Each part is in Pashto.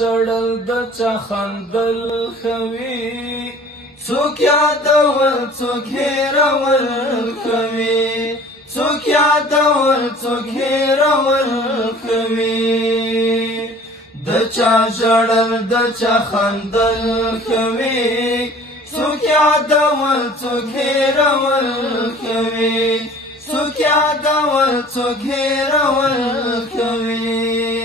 زړل د چا خندل خوي څوک یادول څوک هېرول کوي څوک یادول څوک هېرول کوي د چا ژړل د چا خندل کوي څوک یادول څوک هېرول کوي څوک یادول څوک هېرول کوي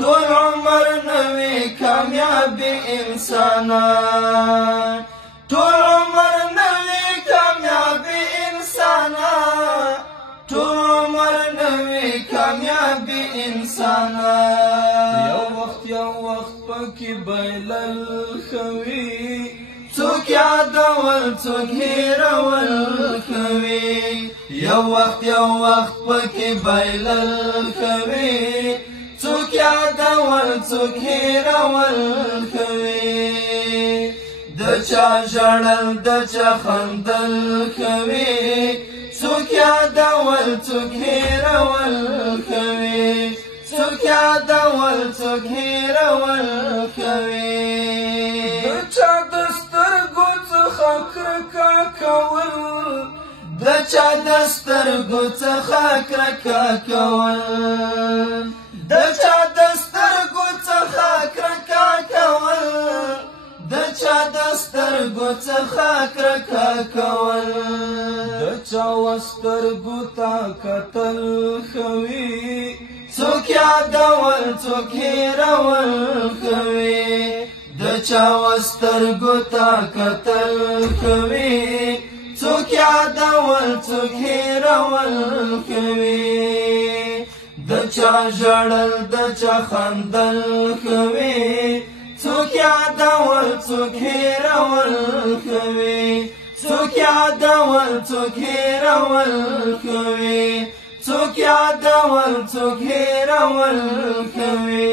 طول عمر نوی کامیاب انسانان طول عمر نوی کامیاب انسانان طول عمر نوی کامیاب انسانان یو وخت پکی بیلل خوی څوک یادول څوک هېرول کوي یو وخت پکی بیلل کوي څوک یادول څوک هېرول کوي د چا ژړل د چا خندل کوي څوک یادول څوک هېرول کوي څوک یادول څوک هېرول کوي د چا د سترګو څخه کرکه کول د چا د سترګو څخه کرکه کول د چا د سترګو څخه کرکه کول د چا د سترګو څخه کرکه کول د چا و سترګو ته کتل خوي څوک یادول څوک هېرول کوي د چا و سترګو ته کتل کوي څوک یادول څوک هېرول کوي د چا ژړل د چا خندل کوي څوک یادول څوک هېرول کوي څوک یادول څوک هېرول کوي څوک یادول څوک هېرول کوي